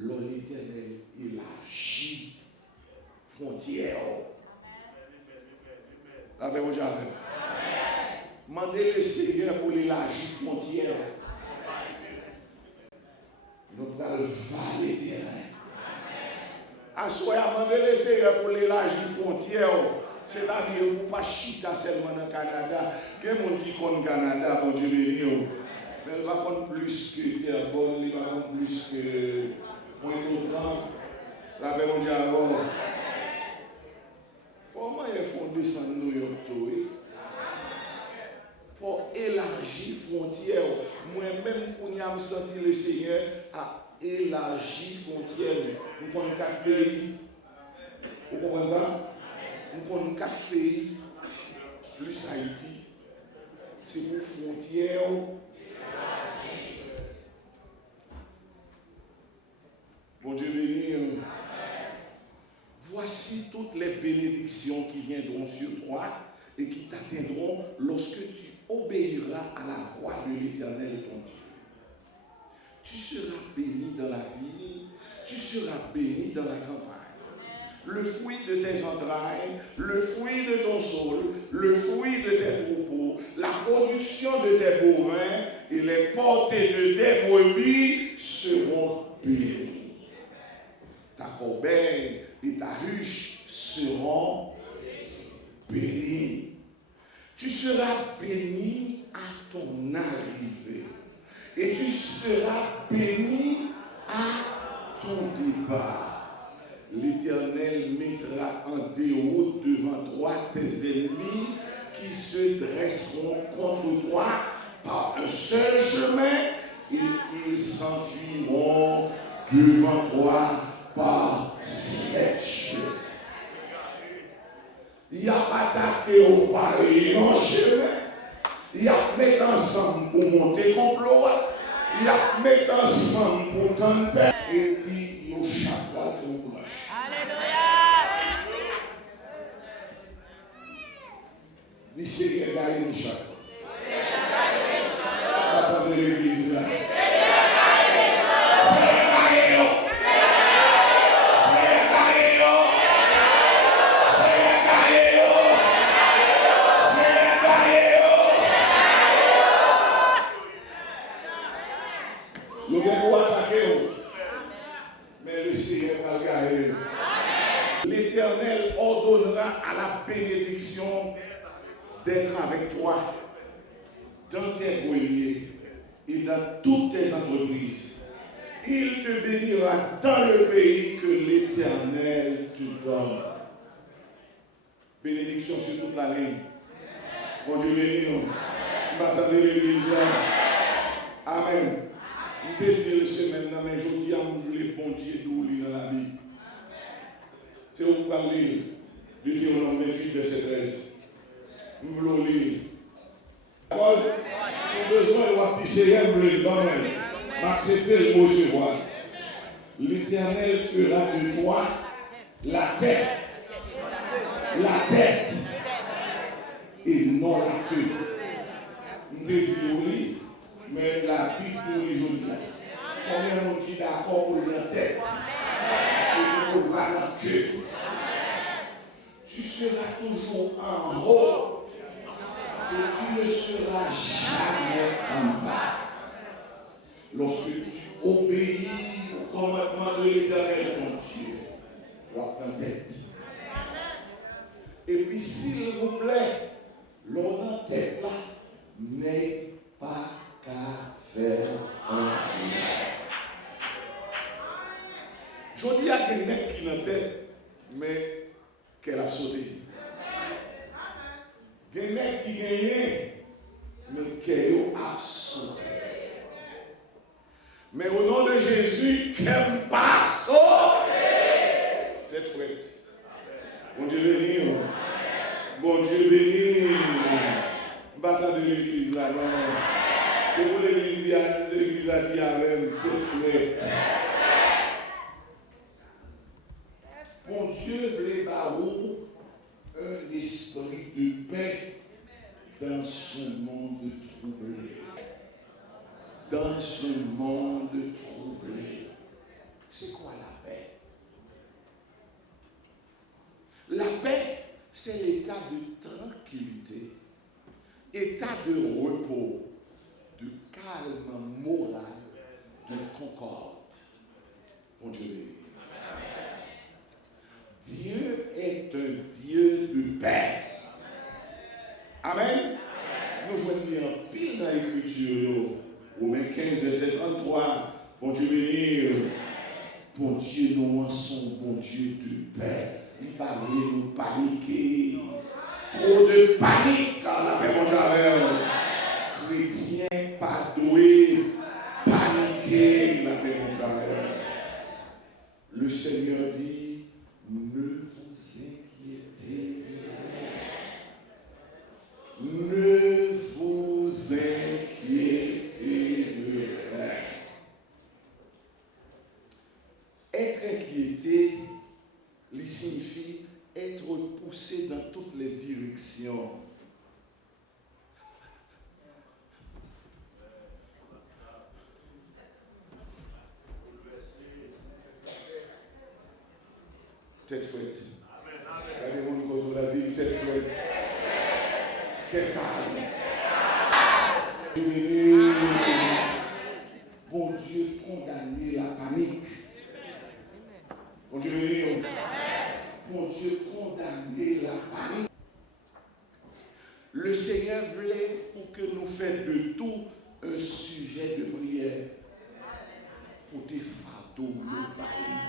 l'Éternel élargit frontières. La paix mon Dieu. Mandez le Seigneur pour l'élargir frontières. Nous allons valer terrain. Assoyez, mandez le Seigneur pour l'élargir frontières. C'est-à-dire, pour pas chita seulement dans le Canada. Il y a des gens qui connaissent le Canada, bon Dieu béni. Mais il va prendre plus que Terrebonne, il va prendre plus que Pointe-aux-Trembles. La paix mon Dieu avant. Comment ils font descendre New York? Il faut élargir frontières. Moi-même, quand j'ai senti le Seigneur a élargi frontières. Nous avons 4 pays. Vous comprenez ça? Nous avons 4 pays, plus Haïti. C'est pour frontières. Bon Dieu béni. Voici toutes les bénédictions qui viendront sur toi et qui t'atteindront lorsque tu obéiras à la voix de l'Éternel ton Dieu. Tu seras béni dans la ville, tu seras béni dans la campagne. Le fruit de tes entrailles, le fruit de ton sol, le fruit de tes troupeaux, la production de tes bovins et les portées de tes brebis seront bénis. Ta corbeille et ta ruche seront bénis. Tu seras béni à ton arrivée et tu seras béni à ton départ. L'Éternel mettra en déroute devant toi tes ennemis qui se dresseront contre toi par un seul chemin et ils s'enfuiront devant toi par 7 chemins. Il y a attaqué au pari en chemin. Il y a mis ensemble pour monter complot. Il y a mis ensemble pour tenter. Et puis, il y a chaque fois font blanche. Alléluia. Dis Seigneur, gagne le chaque. Attendez l'église là. L'Éternel ordonnera à la bénédiction d'être avec toi dans tes greniers et dans toutes tes entreprises. Il te bénira dans le pays que l'Éternel te donne. Bénédiction sur toute la ligne. Bon Dieu béni. M'attendez l'église là. Amen. Je peux dire semaine, mais je dis à les bon Dieu d'où dans la Bible. C'est où vous parlez de Deutéronome 28, verset 13. Nous voulons lire. Paul, son besoin de Seigneur, vous le donner. M'accepter le mot recevoir. L'Éternel fera de toi la tête. La tête. Et non la queue. Nous pouvons dire oui, mais la Bible nous dit combien de gens qui sont d'accord pour la tête et pour la queue. Tu seras toujours en haut et tu ne seras jamais en bas. Lorsque tu obéis au commandement de l'Éternel ton Dieu, vois ta tête. Et puis s'il vous plaît, l'on tête là n'est pas qu'à faire un rien. Je dis à quelqu'un qui n'a tête, mais qu'elle a sauté. Il y a des mecs qui gagnent, mais qu'elle a sauté. Mais au nom de Jésus, qu'elle pas sauter. Tête frette. Bon Dieu béni. Bon Dieu béni. Bâtard de l'église là, non. C'est pour l'église a dit avec tête frette. Mon Dieu voulait barou un esprit de paix dans ce monde troublé. Dans ce monde troublé. C'est quoi la paix? La paix, c'est l'état de tranquillité, état de repos, de calme moral, de concorde. Mon Dieu béni. Dieu est un Dieu de paix. Amen. Nous jouons bien pile dans l'écriture. Romains 15, verset 33. Mon Dieu béni. Bon Dieu, nous sommes bon Dieu de paix. Il parle de nous paniquer. Trop de panique car la paix, mon Javel. Chrétien, pas doué. Paniquer la paix, mon Javel. Le Seigneur dit, ne vous inquiétez de rien. Ne vous inquiétez de rien. Être inquiété, il signifie être poussé dans toutes les directions. Tête fouette. Regardez-vous nous la vie, tête fouette. Quel calme. Bon Dieu, condamner la panique. Bon Dieu, béni. Bon Dieu, condamner la panique. Le Seigneur voulait pour que nous fassions de tout un sujet de prière. Pour tes fardeaux, nous parler.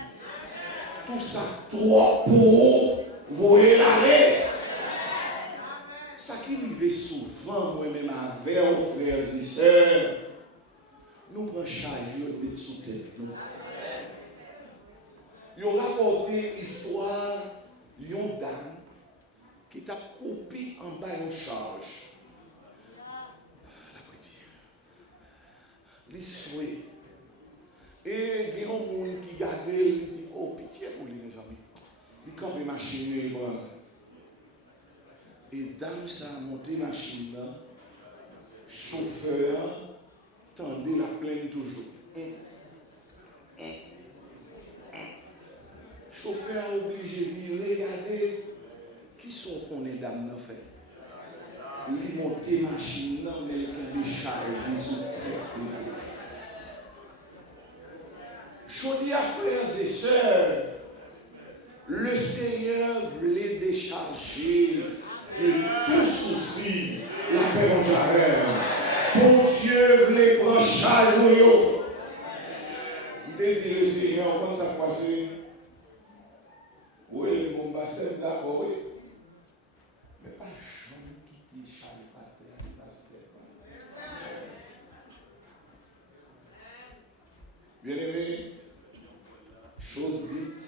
Tout ça, trop pour vous voyez l'aller. Ça qui arrive souvent, moi-même, avec vos frères et sœurs, nous prenons charge de mettre sous tête. Ils ont rapporté l'histoire d'une dame qui t'a coupé en bas une charge. L'histoire. Et il y a un monde qui gardait, il dit, oh, pitié pour lui, mes amis. Il campe une machine, et dame, ça a monté la machine, chauffeur, tendait la plaine toujours. Chauffeur obligé de regarder qui sont qu'on est dame n'a fait. Il monte machine, mais il y a des charges, des sous-traits. Chaudière, frères et sœurs, le Seigneur voulait décharger de tout souci la paix en Javel. Bon Dieu voulait prendre charge de nous. Je dis le Seigneur, comment ça passe? Oui, mon pasteur, d'accord, oui. Mais pas jamais quitter charge pasteur. Bien aimé, chose dite,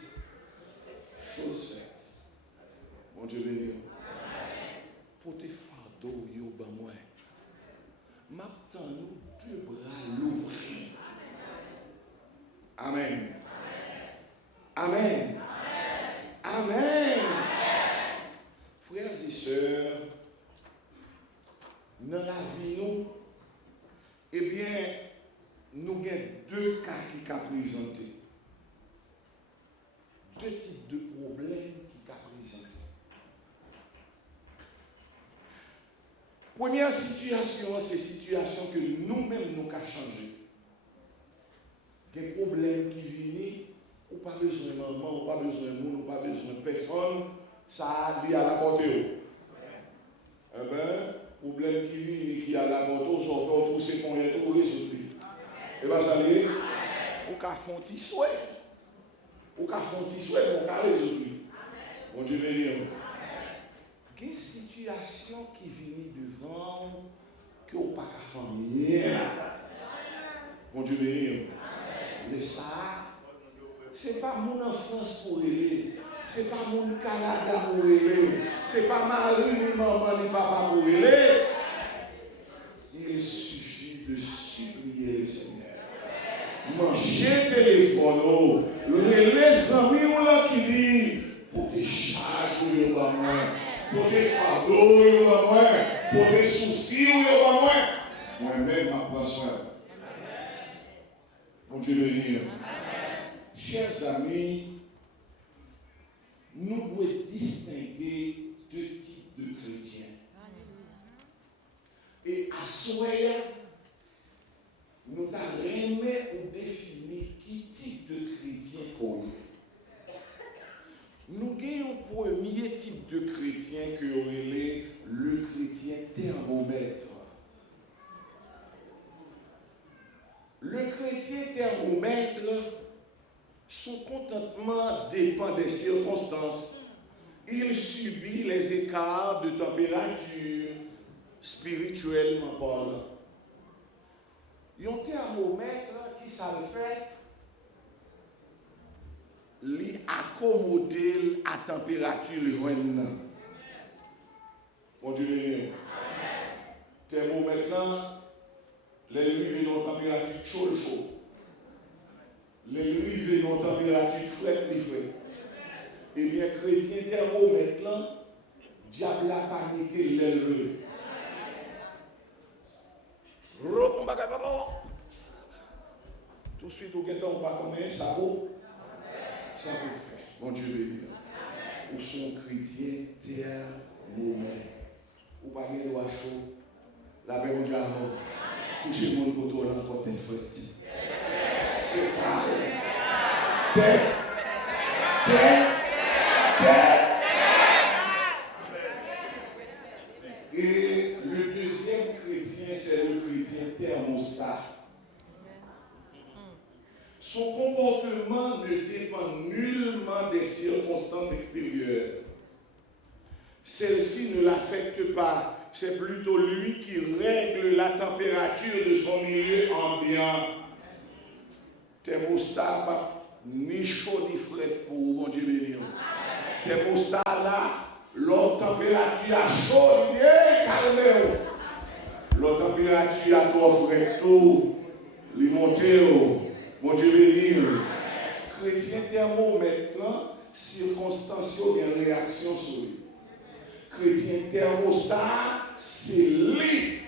chose faite. Mon Dieu béni. Pour tes fardeaux, yo ba moi. M'attends nous deux bras l'ouvrir. Amen. Amen. Amen. Frères et sœurs, dans la vie, nous, eh bien, nous avons deux cas qui sont présentés. Deux types de problèmes qui sont présentés. Première situation, c'est une situation que nous-mêmes nous avons changé. Des problèmes qui viennent, ou pas besoin de maman, ou pas besoin de monde, ou pas besoin de personne, ça a lié à la portée. Eh bien, problème qui vient, qui a la portée, on va retrousser pour y être résoudre. Et bien, ça lié, ou qu'à font petit souhait. Ou qu'à font petit souhait, on va résoudre. Bon Dieu béni. Il y a une situation qui vient devant que vous ne pouvez pas faire rien. Bon Dieu béni. Le ça, ce n'est pas mon enfance pour aider. Ce n'est pas mon Canada pour aider. Ce n'est pas Marie, ni maman, ni papa pour aider. Il suffit de supplier le Seigneur. Manger téléphone, les amis ou là qui disent pour tes charges ou les moins, pour tes fardeaux ou les moins, pour tes soucis ou les moins. Moi-même, ma prends soin. Mon Dieu béni. Chers amis, nous devons distinguer deux types de chrétiens. Et à soi, nous avons aimé ou définir qui type de chrétien qu'on est. Nous avons un premier type de chrétien que l'on appelle le chrétien thermomètre. Le chrétien thermomètre, son contentement dépend des circonstances. Il subit les écarts de température, spirituellement parlant. Un thermomètre qui ça le fait, lui accommoder à température lointaine. Bon Dieu, thermomètre là, les livres ont température chaude. Les livres ont température frette. Et bien, chrétien thermomètre là, diable a paniqué l'élève. Tout de suite, on va connaître ça vaut. Ça vaut faire. Bon Dieu béni. Ou son chrétien thermomètre. Ou pas de loi chaud. La paix au diable. Touchez le monde pour toi encore tête frette. Et le deuxième chrétien, c'est le chrétien thermostat. Son comportement ne dépend nullement des circonstances extérieures. Celle-ci ne l'affecte pas. C'est plutôt lui qui règle la température de son milieu ambiant. Thermostat, ni chaud ni frais pour mon Dieu béni. Thermostat là, l'autre température à chaud, il est calme. L'autre température à trop frais, tout, il monte. Mon Dieu béni. Chrétien thermomètre, circonstancieux et réaction sur lui. Chrétien thermostat, c'est lui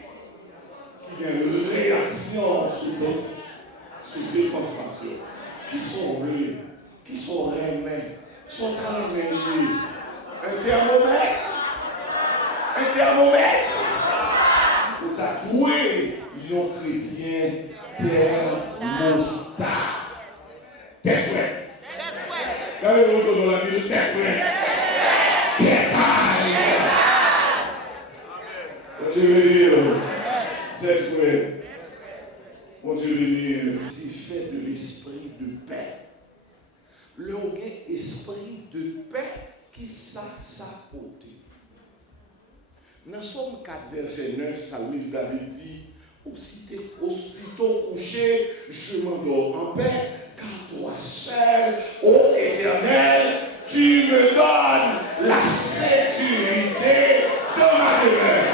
qui a une réaction sur circonstances qui sont vraies, qui sont réelles, sont calmées. Un thermomètre, pour t'adouer, un chrétien thermostat. T'es vrai. Quand vous avez dit, t'es vrai. T'es calme. Je veux dire, t'es vrai. Mon Dieu béni, c'est fait de l'esprit de paix. Le esprit de paix qui s'apporte. Dans Somme 4, verset 9, Psalmiste David dit, aussitôt couché, je m'endors en paix, car toi seul, ô Éternel, tu me donnes la sécurité de ma demeure.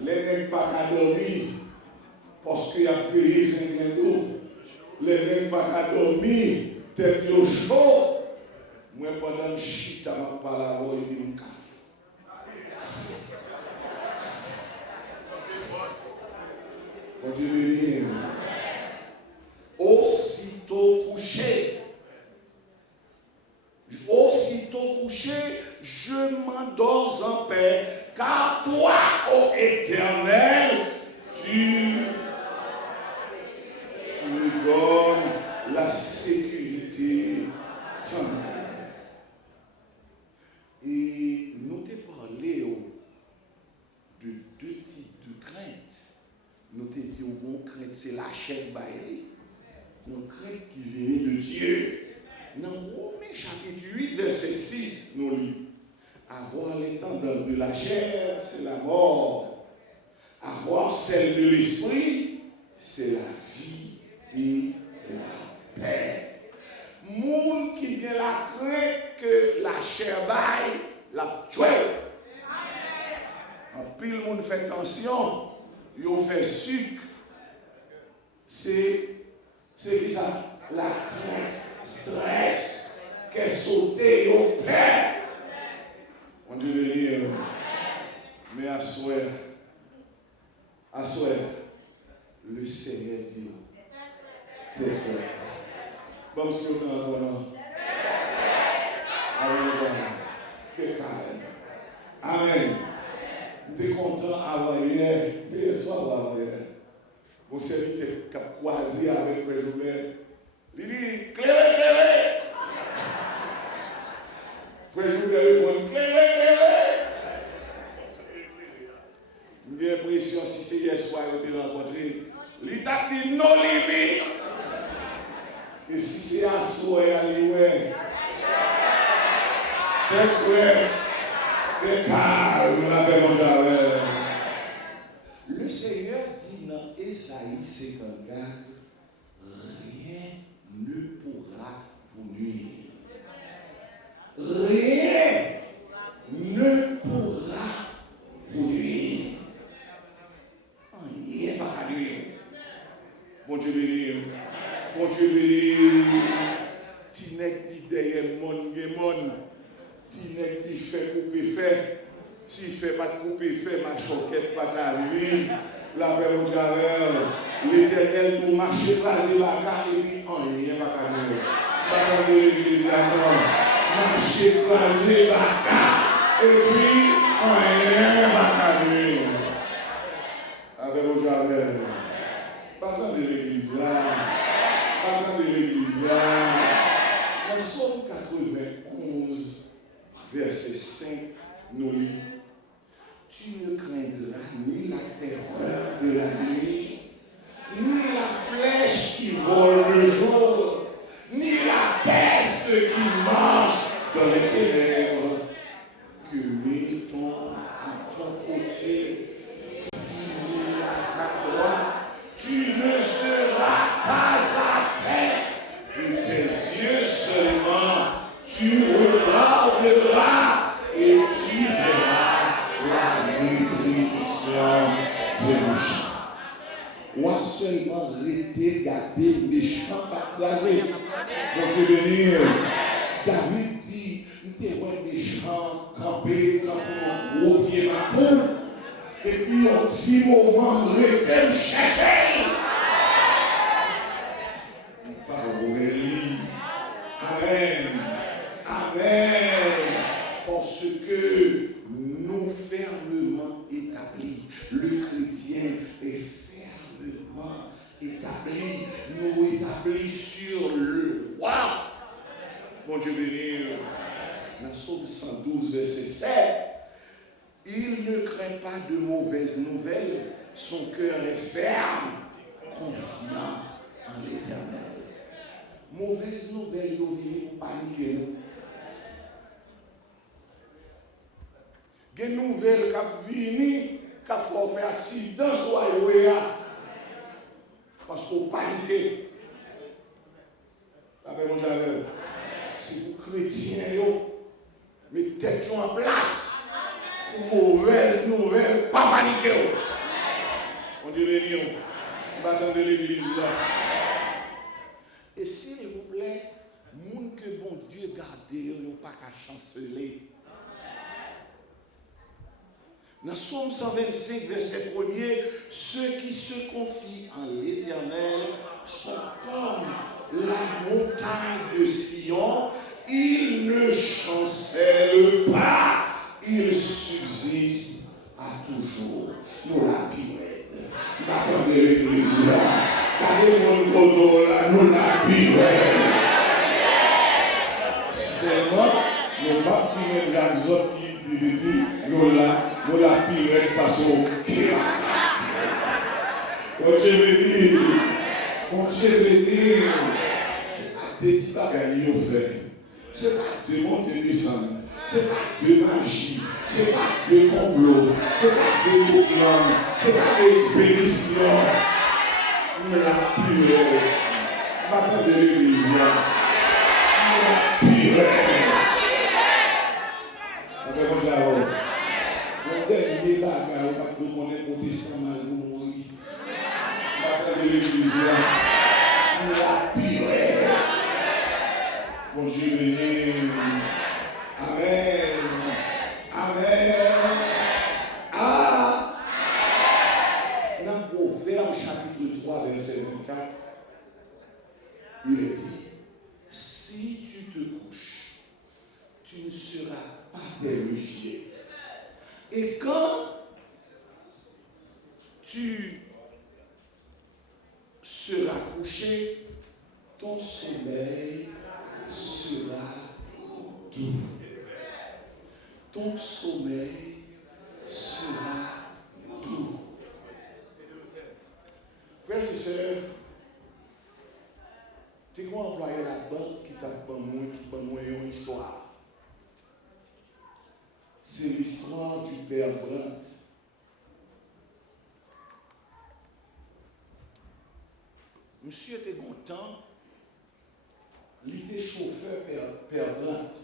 Les nègres pas qu'à dormir, parce qu'il y a payé 5 d'eau. Les nègres pas qu'à dormir, tête de chaud. Moi, pendant que je chute, je ne pas la voix, il dit un café. Bon Dieu béni. Aussitôt couché, je m'endors en paix, car toi, ô Éternel, tu me donnes la sécurité de ton âme. Et nous t'ai parlé de deux types de craintes. Nous t'ai dit, bon crainte, c'est la chair baillée. Une crainte qui vient de Dieu. Dans Romains chapitre 8, verset 6, nous lisons. Avoir les tendances de la chair, c'est la mort. Avoir celle de l'esprit, c'est la vie et la paix. Monde qui a la crainte que la chair baille, la tuer. En pile, monde fait tension, il fait sucre. C'est ça, la crainte, stress, qu'est sauté au père. On Dieu béni. Mais à souhait, le Seigneur dit, t'es fait. Bon, si on a un bon Amen. Je suis content d'avoir hier. C'est le soir d'avoir hier. Mon serviteur qui a croisé avec Frère Joubert. Il dit clairé, clairé. Frère Joubert répond clairé, clairé. J'ai l'impression si c'est hier soir que tu as rencontré. Il t'a dit non limite. Et si c'est à soi et à l'ouest. Tes frères, tes calmes, la paix mondiale. Le Seigneur dit dans Ésaïe 54, rien ne pourra vous nuire. Rien ne pourra vous nuire. Rien ne va nuire. Bon Dieu béni. Bon Dieu béni. Tinek dit derrière mon gémon. Tinek dit fait couper fait. S'il ne fait pas de couper fait, ma choquette pas d'arriver. La paix au Javel. L'Éternel nous marche écraser la carte et puis rien va pas pas de l'église d'accord. Marche écraser la carte et puis rien va pas la paix au Javel. Pas de l'église là. Pas de l'église là. Dans Somme 91, verset 5, nous lit. Tu ne craindras ni la terreur de la nuit, ni la flèche qui vole le jour, ni la peste qui marche dans les ténèbres, que 1000 tombent à ton côté, 10 000 à ta droite, tu ne seras pas à terre de tes yeux seulement, tu regarderas et tu verras la rétribution de méchant. Moi seulement l'été garder méchant pas croisé. Donc je vais venir. David dit, nous avons méchant campé comme un gros pied ma poule. Et puis un petit moment, je me chercher. Amen. Amen. Parce que nous fermement établis, le chrétien est fermement établi, nous établis sur le roi. Mon Dieu béni. Dans Psaume 112, verset 7, il ne craint pas de mauvaises nouvelles, son cœur est ferme, confiant en l'Éternel. Mauvaise nouvelle, nous venons paniquer. Des nouvelles qui viennent, qui font faire accident, soit parce qu'on panique. Si vous chrétiens, mettez tout en place. Mauvaise nouvelle, pas paniquer. On dit réunion. On va attendre l'église là. Et s'il vous plaît, moun que bon Dieu garde, il n'y a pas qu'à chanceler. Dans Psaume 125, verset 1er, ceux qui se confient en l'Éternel sont comme la montagne de Sion. Ils ne chancellent pas, ils subsistent à toujours. Nous la pirette. Attendez l'église là. Regardez mon coteau là, nous la pirette. C'est moi, nous ne pouvons pas tirer les autres qui disent, nous la pirette parce que quand je vais dire, c'est pas des petits bagailles qu'on fait. C'est pas de monter descendre. C'est pas de magie. C'est pas de complot. C'est pas de proclame. C'est pas d'expédition. Nous la pirette. Attendez l'église là. Nous la pirette. Avec mon dialogue. Mon dernier bagage, pas de mon protestant mal pour mourir. Attendez l'église là. Nous la pirette. Bon Dieu béni. Amen. Amen. Ah. Dans Proverbe chapitre 3, verset 24, il est dit, tu seras couché, ton sommeil sera doux. Ton sommeil sera doux. Frères et sœurs, tu as employé la banque qui t'a donné une histoire. C'est l'histoire du père Brandt. Monsieur était content, il était chauffeur père Brandt.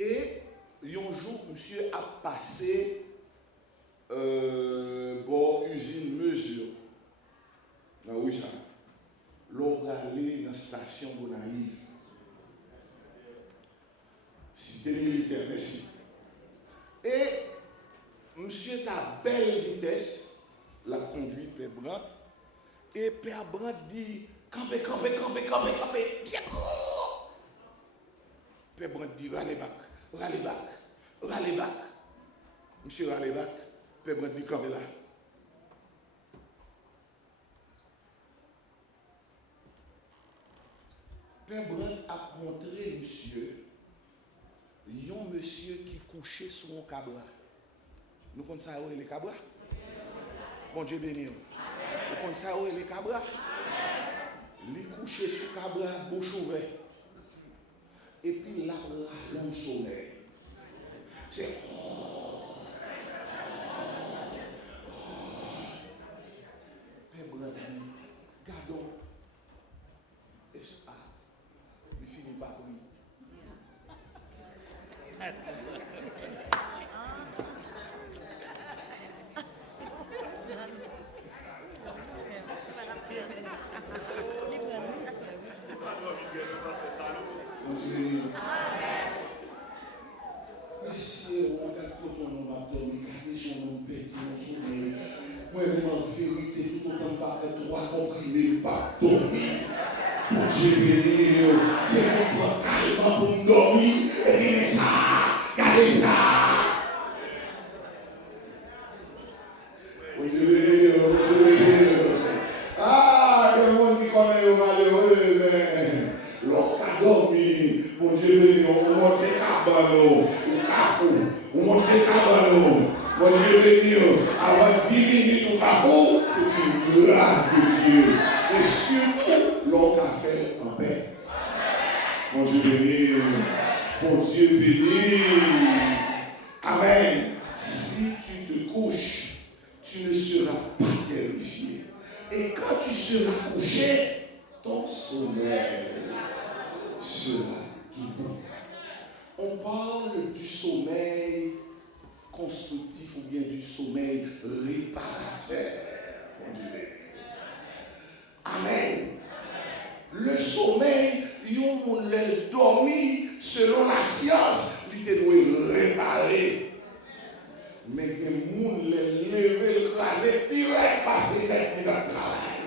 Et un jour, monsieur a passé pour usine mesure. Oui, ça. L'on va aller dans la station Bonaïve. Cité militaire, merci. Et monsieur est à belle vitesse, la conduite Père Brandt. Et Père Brandt dit, campez. Père Brandt dit, râlez back. Monsieur râlez back. Père Brandt dit, campez là. Père Brandt a montré monsieur, un monsieur qui couchait sur un cabra. Nous connaissons ça, les cabras? Bon Dieu béni. Vous connaissez ça, les cabras? Il couchait sur le cabra, bouche ouverte. Et puis là, l'homme sommeil. C'est. Père Brandt dit, gardons. Il finit par oui. C'est pour prendre calmement pour me dormir et bien ça, regardez ça. Ah, il y a un monde qui connaît le malheureux, mais l'on a dormi, mon Dieu, on monte cabano, on cafou, on monte cabano, mon Dieu, avant 10 minutes au cafou, c'est une grâce de Dieu. Et surtout, l'on a fait en paix. Mon Dieu béni, mon Dieu béni. Amen. Si tu te couches, tu ne seras pas terrifié. Et quand tu seras couché, ton sommeil sera doux. On parle du sommeil constructif ou bien du sommeil réparateur. Mon Dieu béni. Amen. Le sommeil, on l'a dormi selon la science, il doit réparer. Mais les gens les lever, écraser, puis parce qu'il est dans le travail.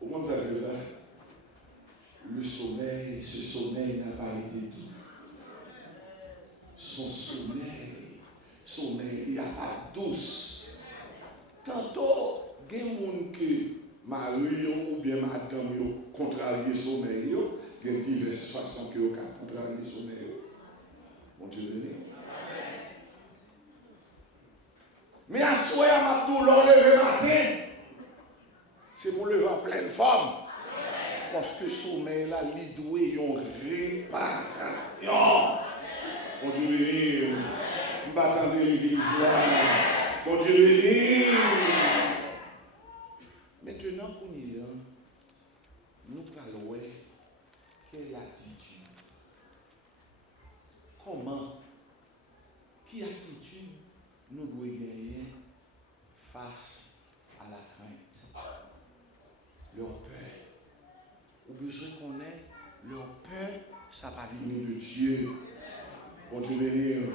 Comment ça veut ça? Le sommeil, ce sommeil n'a pas été doux. Son sommeil, il n'y a pas douce. Tantôt, il y a des gens qui Marie ou bien madame yo contrarier sommeil yo, il y a diverses façons que yo contrarier sommeil yo. Mon Dieu béni. Mais à soir à Mabdou l'on lever matin, c'est pour lever en pleine forme. Parce que sommeil là, il doit une réparation. Mon Dieu béni. Nous battons de l'église là. Mon Dieu béni. Maintenant qu'on y est, nous parlons quelle attitude, comment, quelle attitude nous devons gagner face à la crainte, leur peur. Au besoin qu'on ait, leur peur, ça va venir de Dieu. Bon Dieu béni.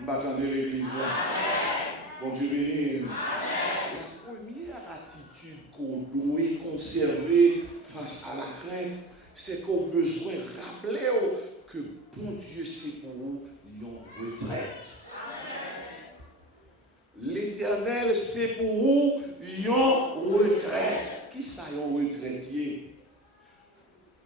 Nous battons de l'église là. Bon Dieu béni. Attitude qu'on doit conserver face à la crainte, c'est qu'on a besoin de rappeler que bon Dieu c'est pour nous une retraite. l'Éternel, c'est pour vous une retraite. Qui ça, un retraitier?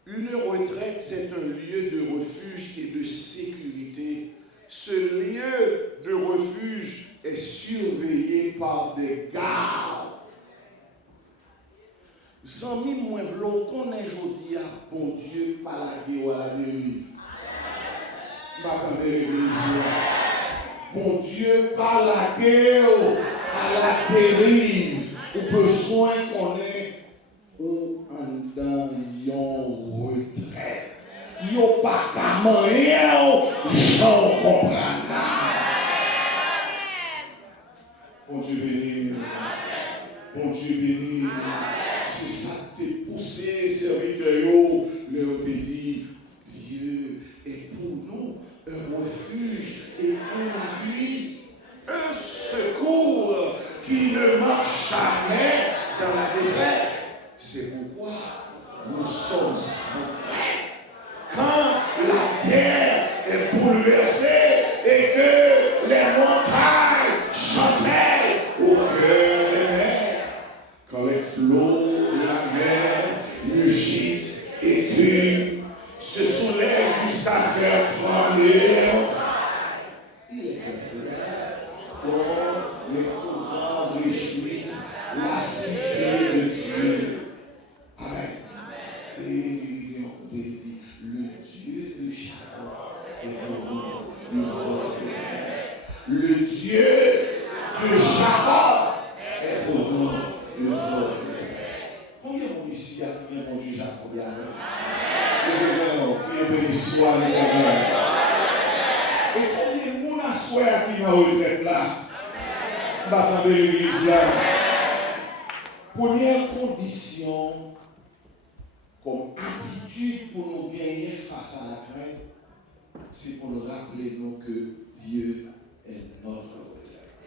Une retraite, c'est un lieu de refuge et de sécurité. Ce lieu de refuge est surveillé par des gardes. Zami moi v'lon connaît jodi à bon Dieu par la guerre ou à la dérive. M'attendez l'église. Bon Dieu par la guerre ou à la dérive. Ou besoin qu'on ait ou en dans yon retraite. Yon pas qu'à moyen j'en comprends. Bon Dieu béni. Bon Dieu béni. C'est ça qui t'a poussé, serviteur, leur dit, Dieu est pour nous un refuge et un appui, un secours qui ne manque jamais dans la détresse. C'est pourquoi nous sommes sans crainte. Quand la terre est bouleversée et que les montagnes chancellent au cœur des mers, quand les flots la mer mugissent et cuve, se soulève jusqu'à faire trembler les montagnes. Il est un fleuve dont les courants réjouissent la cité de Dieu. Amen. Et il dit, le Dieu de Jacob est pour nous une retraite. Le Dieu de Jacob est pour nous une retraite. Combien de ici a prié mon Dieu Jacob là? Et béni soit l'Éternel. Et combien de monde a souhaité à prier dans la retraite là? M'attendez l'église là. Première condition comme attitude pour nous gagner face à la crainte, c'est pour nous rappeler nous que Dieu est notre retraite.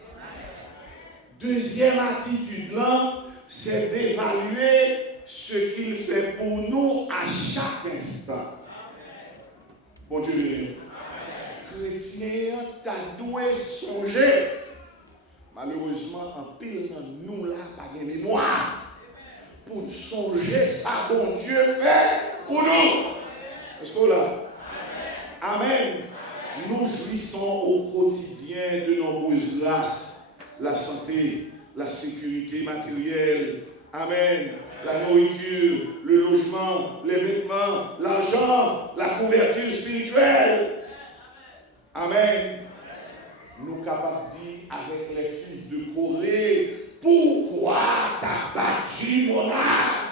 Deuxième attitude là, c'est d'évaluer ce qu'il fait pour nous à chaque instant. Bon Dieu, chrétien, tu as dû songer. Malheureusement, en pile, nous là, pas de mémoire. Pour songer ça, bon Dieu fait pour nous. Est-ce que là? Amen. Nous jouissons au quotidien de nombreuses grâces. La santé, la sécurité matérielle, amen, la nourriture, le logement, les vêtements, l'argent, la couverture spirituelle. Amen. Nous capables de dire avec les fils de Corée, pourquoi t'as battu mon âme?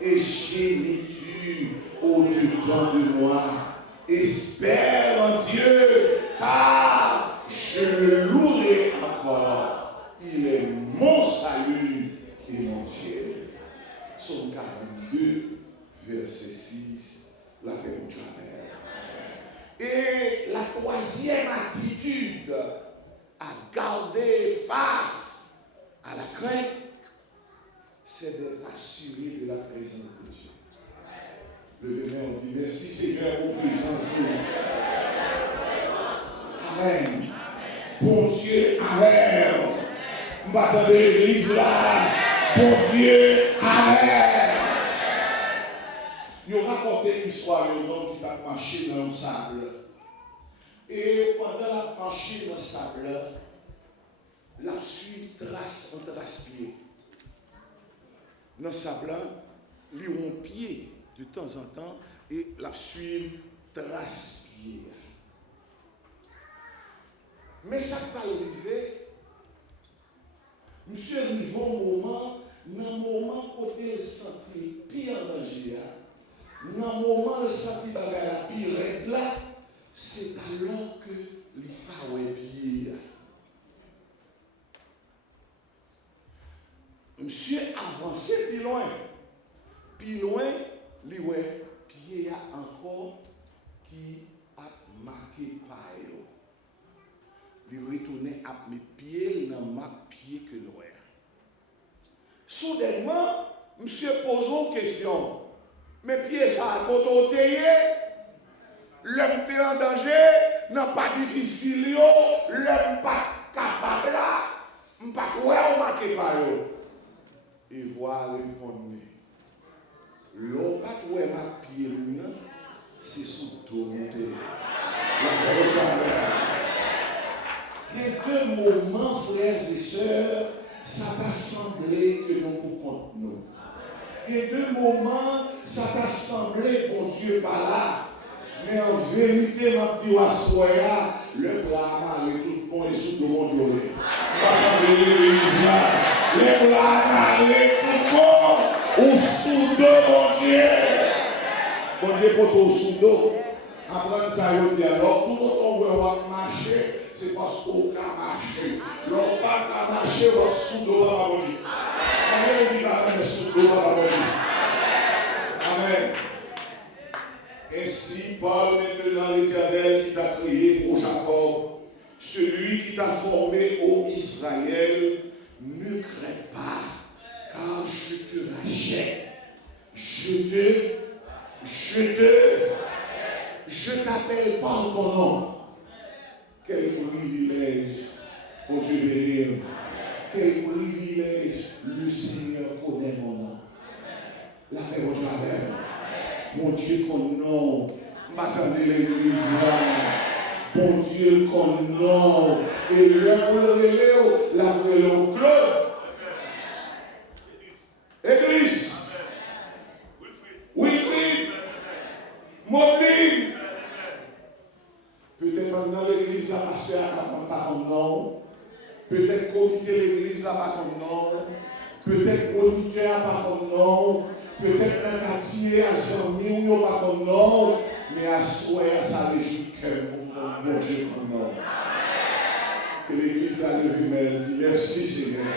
Et gémis-tu au-dedans de moi? Espère en Dieu, car je le louerai encore. Il est mon salut et mon Dieu. Psaume 42, verset 6, la paix au Jamais. Et la troisième attitude à garder face à la crainte, c'est d'être assuré de la présence de Dieu. Levez-moi, on dit merci Seigneur pour présence. Amen. Bon Dieu, amen. M'attendez l'église là. Bon Dieu, amen. Il y aura raconté l'histoire d'un homme qui va marcher dans le sable. Et pendant la marche dans le sable, la suite trace en trace-pied. Dans le sable, il y a un pied de temps en temps et la suite trace-pied. Mais ça va arriver. Monsieur arrive au moment, dans le moment où il sent pire en danger, dans le moment où il sent la pire règle là, c'est alors que il pas ouais pied. Monsieur avancé plus loin, il ouais pied a encore qui a marqué par eux. Il retournait à mes pieds dans ma pied que l'ouest. Soudainement, monsieur pose une question. Mes pieds, ça a côté, l'homme est en danger, n'est pas difficile, l'homme pas capable là, n'est pas Premièrement, frères et sœurs, ça t'a semblé que nous pour contre nous. Et deux moments, ça t'a semblé, bon Dieu, par là. Mais en vérité, ma petite Wassoya, le bras amarré tout bon et sous le monde glorieux. L'église là, les bras amarrés tout bon ou sous le mon Dieu. Bon Dieu, pour ton sous d'eau. Après ça, il dit alors, tout le monde va marcher, c'est parce qu'on peut marcher. L'on pas marcher, on va sous d'eau à la bonne. Amen. Ainsi parle maintenant l'Éternel qui t'a créé pour Jacob, celui qui t'a formé ô Israël. Ne crains pas, car je te rachète. Je t'appelle par ton nom. Quel privilège, oh Dieu béni. Quel privilège, le Seigneur connaît mon nom. La paix au jardin. Mon Dieu qu'on nom. M'attendez l'église là. Mon Dieu qu'on nom. Et là pour le relais, la relais club. Église. Wilfried. Mobile. Peut-être dans l'église là, pasteur n'a pas mon nom. Peut-être comité l'église n'a pas ton nom. Peut-être moniteur n'a pas ton nom. Peut-être un quartier à Saint-Denis n'a pas ton nom. Mais à soi, ça réjouit que mon Dieu ton nom. Que l'église a levé mais elle dit merci Seigneur.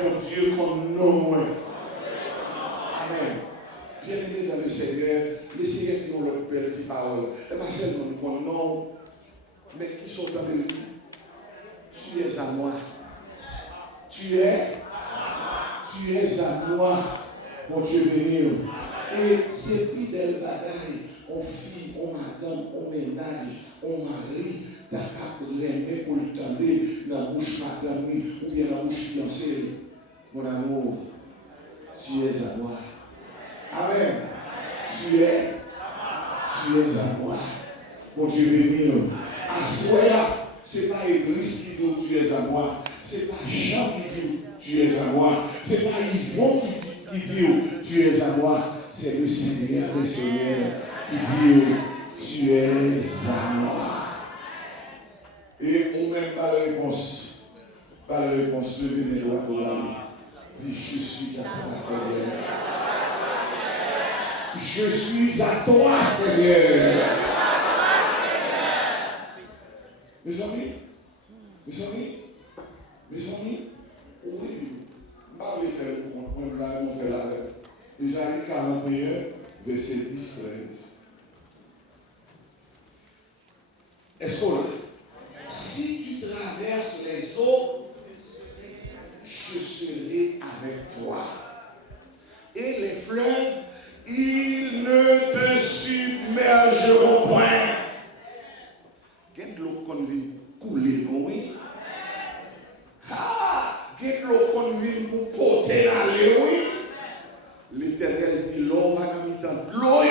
Mon Dieu ton nom. Amen. Bienvenue dans le Seigneur. Les Seigneurs qui ont leur petite parole. Et pas seulement mon nom, mais qui sont dans le lit. Tu es à moi. Tu es à moi, mon Dieu béni. Et c'est plus belle bagaille. On fille, on madame, on ménage, on mari, t'as qu'à remettre pour le tendre dans la bouche madame ou bien dans la bouche fiancée. Mon amour, tu es à moi. Amen. Tu es à moi, mon Dieu béni. À soi, c'est pas Idriss qui dit tu es à moi. C'est pas Jean qui dit tu es à moi. C'est pas Yvon qui dit tu es à moi. C'est le Seigneur qui dit tu es à moi. Et on même pas la réponse. Pas la réponse. Levez mes doigts pour l'ami. Dis je suis à toi, Seigneur. Je suis à toi, Seigneur. Mes amis, ouvrez nous. Pas les faire pour on fait la lettre. Isaïe 41, verset 10, 13. Est-ce que là, si tu traverses les eaux, je serai avec toi. Et les fleuves, ils ne te submergeront point. Qu'est-ce que l'eau qu'on vient couler, oui? Ah! Qu'est-ce que l'eau qu'on vient pour porter aller, oui? L'Éternel dit l'homme va nous mettre de l'eau.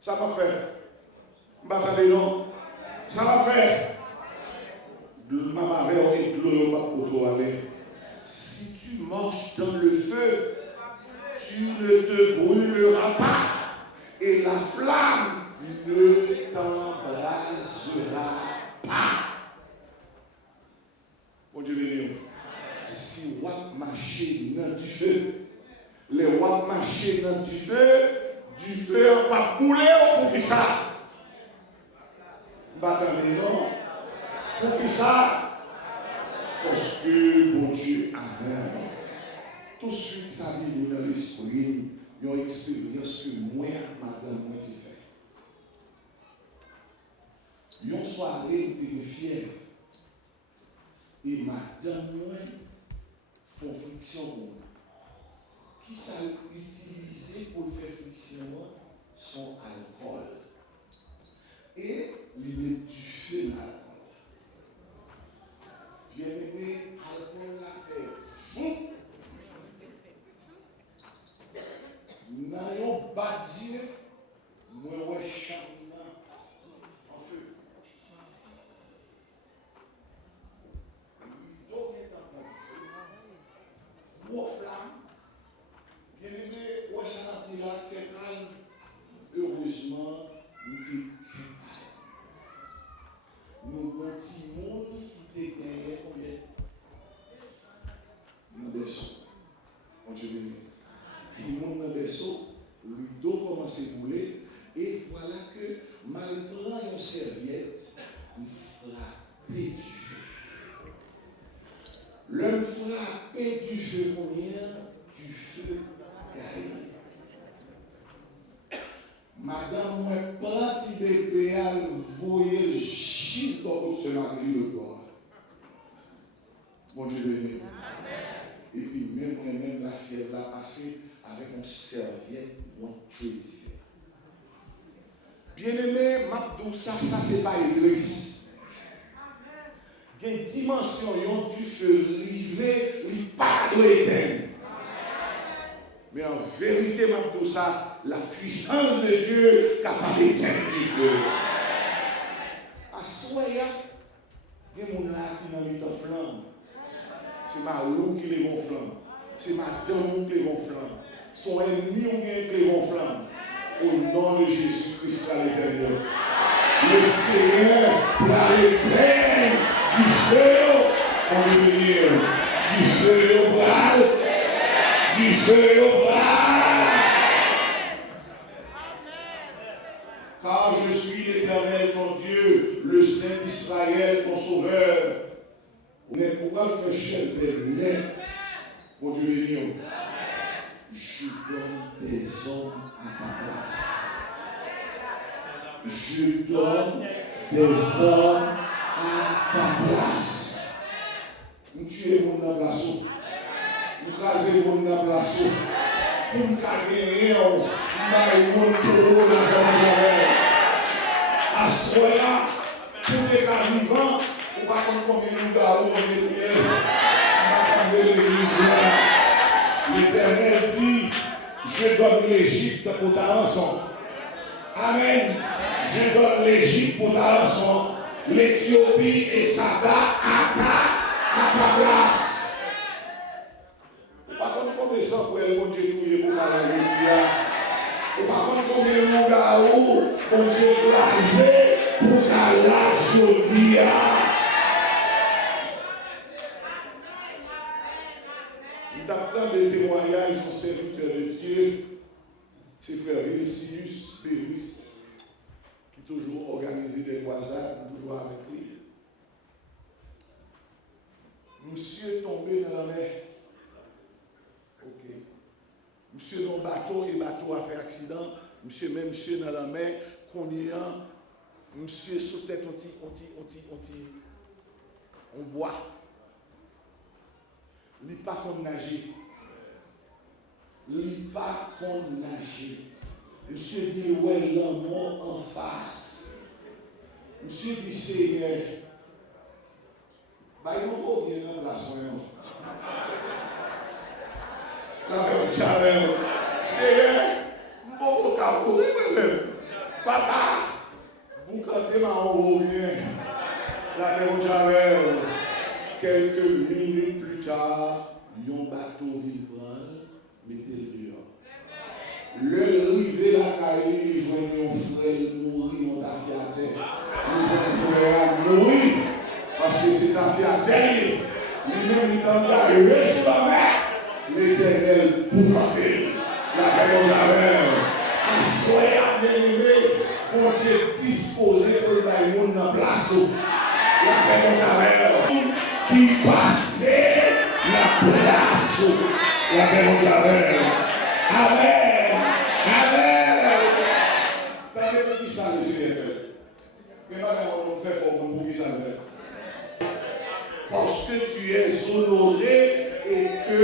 Ça va faire. Non? Ça va faire. Maman avait de l'eau pour toi aller. Si tu marches dans le feu, tu ne te brûleras pas. Et la flamme ne t'embrasera pas. Mon Dieu béni. Si on marche dans du feu, les rois marcher dans du feu va bouler pour qui ça? Non. Pour qui ça? Parce que mon Dieu a rien. Tout de suite, ça vient dans l'esprit, il y a une expérience que moi, madame, moi, j'ai fait. Une soirée, il était fier. Et madame, moi, font friction pour moi. Qui ça utilisé pour faire friction? Son alcool. Et il met du feu dans l'alcool. Bien aimé, l'alcool l'a fait fou. Dans un badieu, moi, chambre en feu. L'homme frappé du feu combien? Du feu carré. Madame, moi, parti bébé, voyez juste dans ce mari le corps. Bon Dieu béni. Et puis, même la fièvre l'a passé avec une serviette, moi, je l'ai fait. Bien-aimé, Mabdou, ça, c'est pas l'église. Il y a une dimension, du feu rivé, il pas de l'éteindre. Mais en vérité, Mabdou, ça, la puissance de Dieu capable d'éteindre du feu. À Soya, il y a des gens qui ont mis en flamme. C'est ma loup qui les gonflamme. C'est ma dame qui les gonflamme. Son ennemi qui les gonflamme. Au nom de Jésus-Christ à l'éternel. Le Seigneur va éteindre du feu. On veut venir. Du feu au bras. Du feu au bras. Car je suis l'Éternel ton Dieu, le Saint d'Israël ton Sauveur. Vous n'êtes pas fait cher, mais mon Dieu béni. Je donne des hommes à ta place. Je donne des hommes à ta place. Nous tuons mon place. Nous crasons mon place. Pour nous gagner, nous avons pour à ce moment-là, pour les gars vivants, ou pas comme combien nous avons l'église. L'Éternel dit, je donne l'Égypte pour ta rançon. Amen. Je donne l'Égypte pour ta rançon. L'Éthiopie et Saba à ta place. Par contre, combien de sang pour elle, mon Dieu, tout est pour la journée. Par contre, combien de monde a où, mon Dieu, blasé pour la journée. Nous t'attendons des témoignages en serviteur de Dieu. C'est frère Vinicius Béris, qui toujours organisé des croisades, toujours avec lui. Monsieur est tombé dans la mer. Ok. Monsieur dans le bateau, et le bateau a fait accident. Monsieur dans la mer, qu'on y a. Monsieur sous tête, on boit. Il n'est pas qu'on nager. Il n'est pas qu'on nager. Monsieur dit, ouais, l'amour en face. Monsieur dit, Seigneur, bah, il faut bien la place. Seigneur, mon capot, papa, vous cantez ma haut bien. La Javel, quelques minutes plus tard, un bateau vibrant, mettez-le dehors. Le rivet la caille, il voit un frère mourir, on t'a fait à terre. Un frère mourir, parce que c'est ta fille à terre. Lui-même, il est engagé sur la mer. L'Éternel pour canter. La paix aux Javel. Soyez bien-aimés, mon Dieu disposé pour le monde dans la place. La paix aux Javel. Qui passait la place. La paix aux Javel. Amen. Amen. T'as qui ça le Seigneur? Mais on fait fort pour qui ça le fait. Parce que tu es honoré et que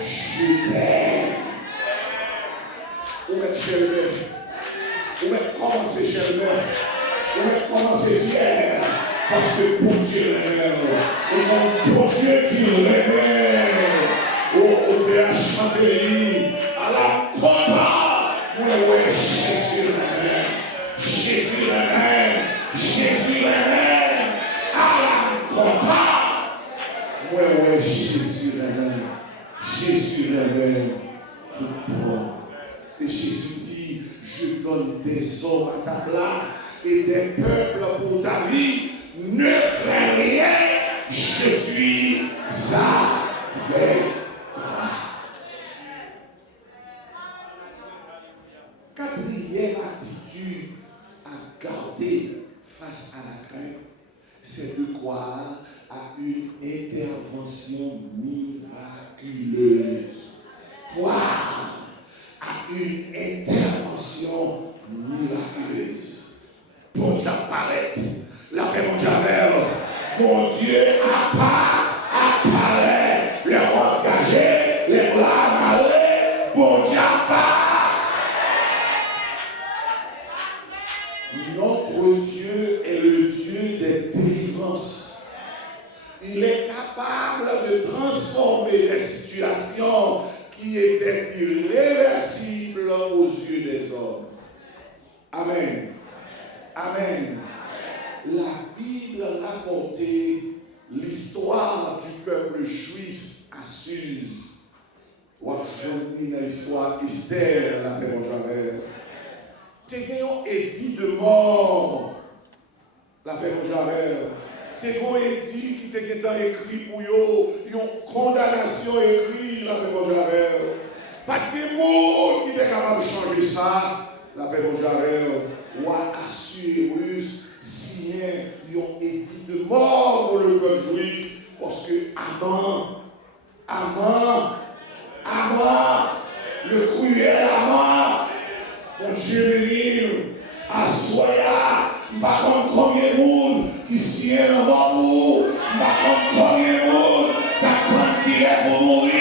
je t'aime. Où est Chelbert? Où est commencer Chelbert? Où est commencer fier? Parce que pour Dieu l'aime. Et mon bon Dieu qui l'aime. Au PH Chantélie, à la porte, où est Jésus l'aime. Jésus l'aime. Jésus l'aime. À la porte. Ouais, Jésus l'aime. Jésus l'aime. Tout bon. Et Jésus dit, je donne des hommes à ta place et des peuples pour ta vie. Ne crains rien, je suis avec toi. Quatrième attitude à garder face à la crainte, c'est de croire à une intervention miraculeuse. Croire à une intervention miraculeuse. Bon Dieu apparaît. La paix mon Dieu avec. Mon Dieu apparaît. Les engagés, les bras amarrés. Bon Dieu apparaît. Notre Dieu est le Dieu des délivrances. Il est capable de transformer les situations qui étaient irréversibles aux yeux des hommes. Amen. Amen. La Bible racontait l'histoire du peuple juif à Suse. Ou à l'histoire Esther, la paix Javel. T'es un édit de mort, la paix Javel. T'es un édit qui t'est écrit pour eux, une condamnation écrite, la paix Javel. Pas de monde qui est capable de changer ça, la paix Javel. Ou à Assuérus signé un édit de mort pour le peuple juif, parce que Aman, le cruel Aman, ton juvénile, à Soya, pas comme combien de monde qui signe dans mon mot, pas comme combien de monde qui attend qu'il est pour mourir,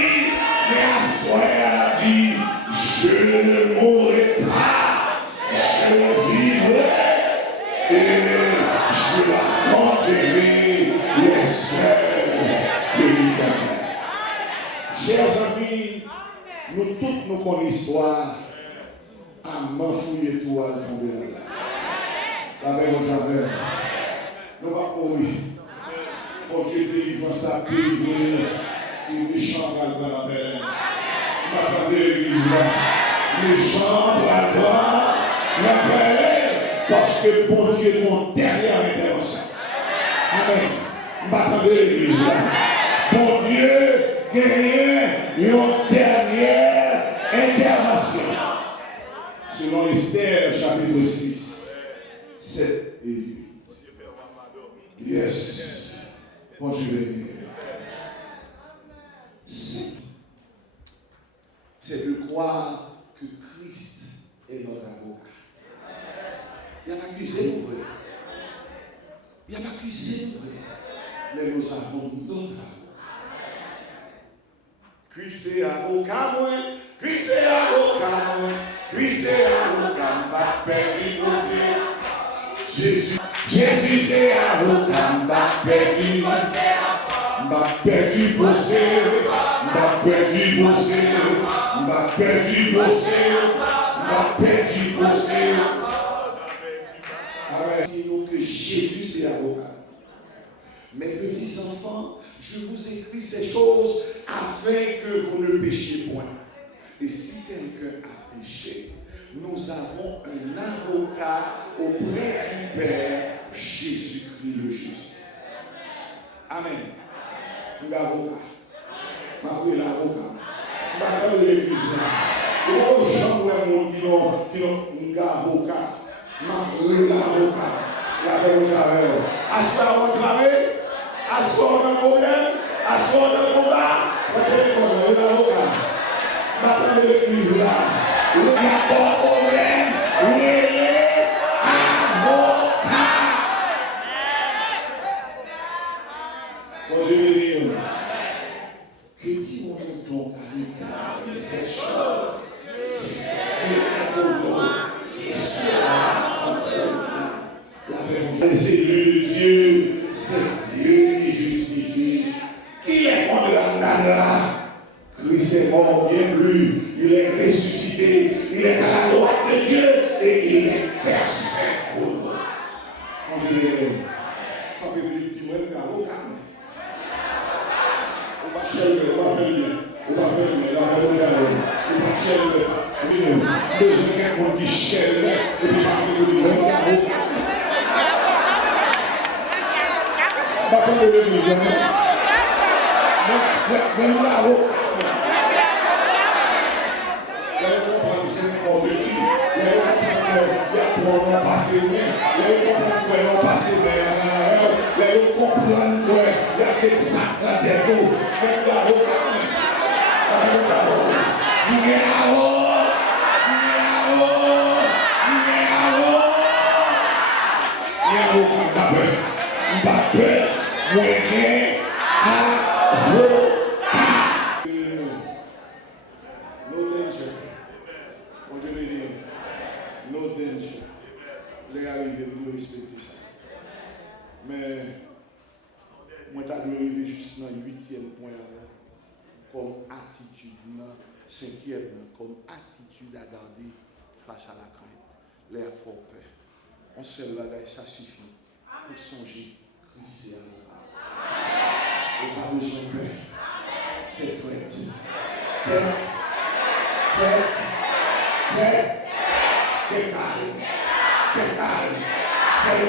mais à Soya a dit, je ne mourrai pas, je vivrai, et je vais continuer les sœurs de l'Éternel. Chers amis, nous toutes nous connaissons l'histoire. Aman fouiller tout à tomber là. La même jamais. Nous pas courir. Pour Dieu délivre sa délivrer. Il méchant dans la paix. M'attendez l'église là. Méchant dans la paix. Parce que bon Dieu est mon dernière intervention. Amen. M'attendez l'église là. Bon Dieu gagne une dernière intervention. Selon Esther, chapitre 6, 7 et 8. Yes. Bon Dieu béni. C'est de croire que Christ est notre avocat. Il n'y a pas accusé nous vrai. Il n'y a pas accusé nous vrai. Mais nous avons notre avocat. Christ est avocat, moi. Christ est avocat, moi. Christ est avocat, m'a perdu pour Jésus c'est avocat, m'a perdu pour m'a perdu pour m'a perdu pour m'a perdu pour m'a perdu pour Dis-nous que Jésus c'est avocat. Mes petits enfants, je vous écris ces choses afin que vous ne péchiez point. Et si quelqu'un a péché, nous avons un avocat auprès du Père, Jésus-Christ le juste. Amen. Nous avons l'avocat. Nous avons l'église là. Oh, j'en qui ont un avocat. L'avocat. Assoir on va travailler. Assoir on a un problème. Assoir on a un combat. Votre téléphone, l'avocat. Maintenant l'église là, il y a pas de problème, il est avocat. Bon Dieu béni. Que dit mon donc à ces choses, c'est qui sera entre nous. La paix, c'est lui de Dieu, c'est Dieu qui justifie. Qui est contre la nana? Christ est mort bien plus, il est ressuscité, il est à la droite de Dieu et il est versé pour nous. On dit, pas de petit monde avocat. On va chercher, on va faire bien, on va faire bien, la paix de Dieu. On va chercher, besoin qu'on dit cherche, et puis on va dire, avocat. Pas de l'église, mais nous l'avons. mettre ça dans la tête. No danger. No danger. Les arrivés, vous respectez ça. Mais moi, je dois arriver juste dans le 8e point comme attitude, 5e, comme attitude à garder face à la crainte. Les fort peur. On se lève, ça suffit pour songer Christ à nous. On n'a pas besoin de peur. Tête frette. Tête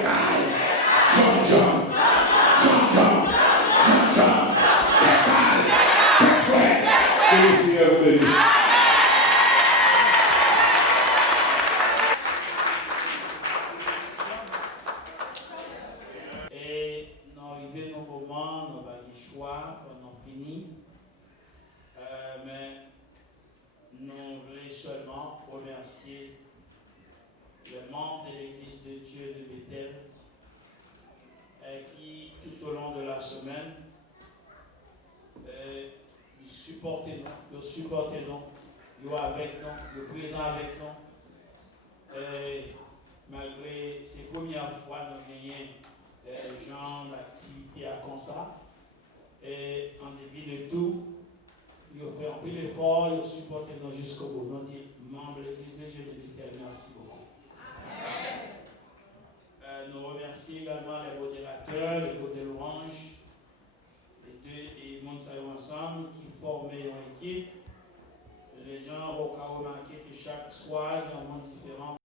calme. Jean. Que le Seigneur vous bénisse. Et nous arrivons au moment, nous avons des choix, nous avons fini. Mais nous voulons seulement remercier les membres de l'Église de Dieu de Bethel qui, tout au long de la semaine, ils supportent nous, ils sont avec nous, ils sont présents avec nous. Malgré ces premières fois, nous gagnons genre d'activité à comme ça. Et en début de tout, ils ont fait un peu d'effort, ils ont supporté nous jusqu'au bout. Nous disons, membres de l'Église de Dieu de Bethel, merci beaucoup. Nous remercions également les modérateurs, les groupes de louanges, les deux et Monsaïo ensemble qui formaient une équipe. Les gens ont remarqué que chaque soir, il y a un monde différent